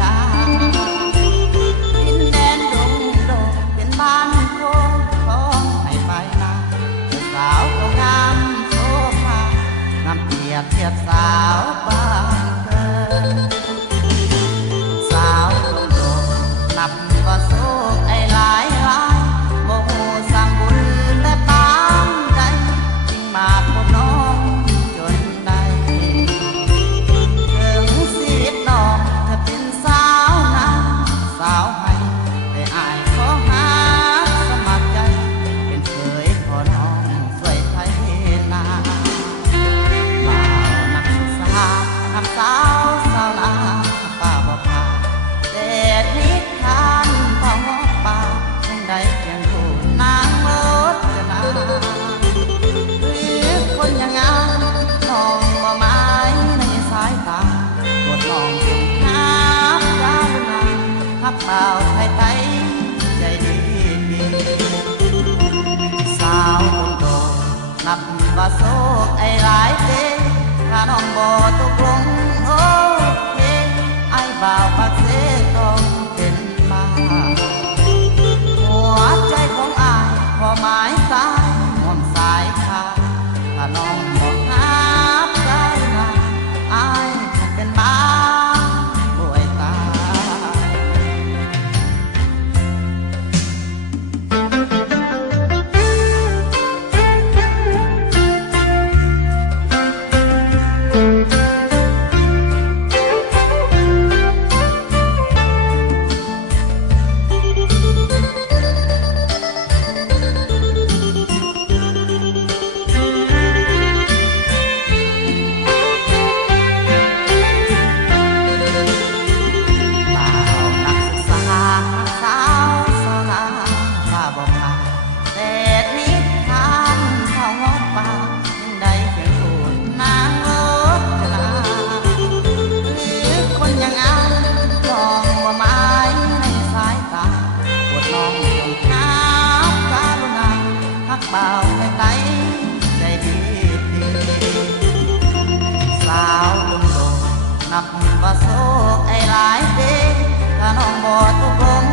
ดาดินแดนดงโดกเป็นบ้านโค้งของให้ไปนาสาวก็งามโซภางามเทียบสาวบ้านเกินสาวดงโดกนับว่าโซกไอ้หลายโมโหสั่งบุญและปางใดจึงมาพบน้องจนได้ถึงชีวิตน้องเธอเป็นสาวนาสาวให้แต่อายขอหาสมัครใจเป็นเคยขอน้องสวยไทยนาบ่าวนักศึกษานักสาวนาป้าบ่พาเด็ดนิทานพ่อป่าได้เพียงผู้นางรถจะนาหรือคนยังงามน้องบ่หมายในสายตาปวดน้องจงนับดาวนาฮักเปล่าไทยไทยใจดีสาวคนโดนับว่าโศกไอ้หลายเด้ถ้าน้องบ่ตกลงโอเคไอ้บ่าวปากเสต้องเป็นบ้าหัวใจของอายพอหมายตายห่วงสายขาดถ้าน้องบอกนับได้นะอายจะเป็นบ้าป่วยตายเบาในไตใจดีสาวลุงโดนับว่าโศกไอ้หลายเด้ถ้าน้องบ่ตกลง